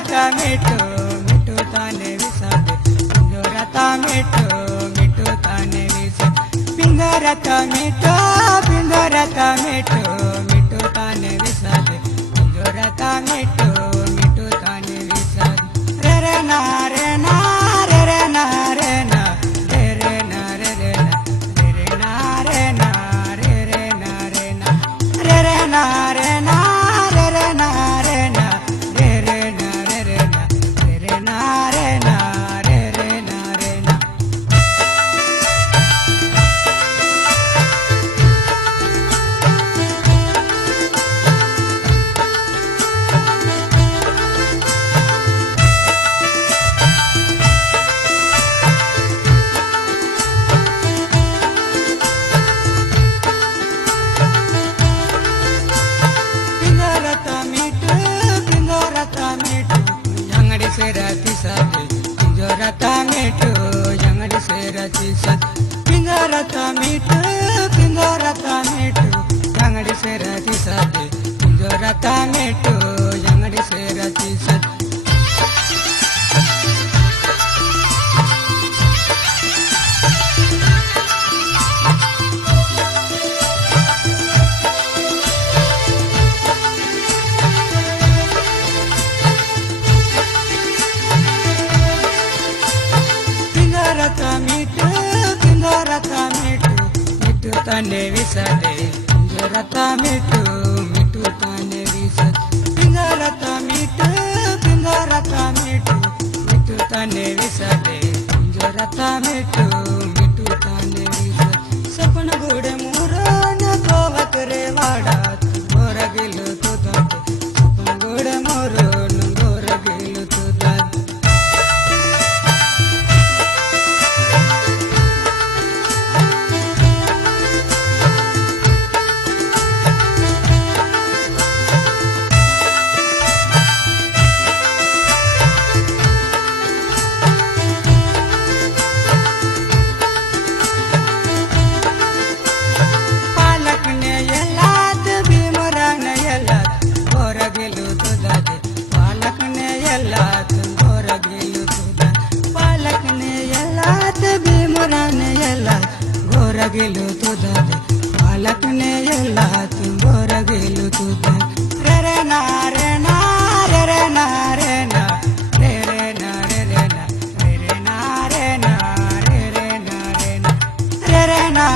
पिंजरता मिठू मिठू ताने विसादे पिंजरता मिठू मिठू ताने विसादे पिंजरता मिठू मिठू ताने विसादे पिंजरता मिठू मिठू ताने विसादे रे रे ना रे ना रे रे ना रे ना रे रे ना रे रे ना रे रे ना रे रे ना रे रे ना रे रे ना रे ना रे रे ना रे ना रे रे ना रे रे ना रे रे ना रे ना रे रे ना रे ना अंगड़ी से राती सादे पिंजरता मिठू अंगड़ी से राती सादे पिंजरता मिठू अंगड़ी से राती सादे पिंजरता मिठू अंगड़ी से राती सादे पिंजरता मिठू मिठू ताने विसादे पिंजरता मिठू मिठू ताने विसादे पिंजरता मिठू मिठू ताने विसादे पिंजरता मिठू मिठू ताने विसादे सपन घोडे मोरण गोवत रे वाडात गोर गेलो तो दात सपन घोडे मोरण गोर गेलो तो दात गेलो तो दादे पालक ने येला तुम बोर गेलो तो दादे रे रे ना रे ना रे रे ना रे ना रे रे ना रे रे ना रे रे ना रे ना रे रे ना रे ना रे रे ना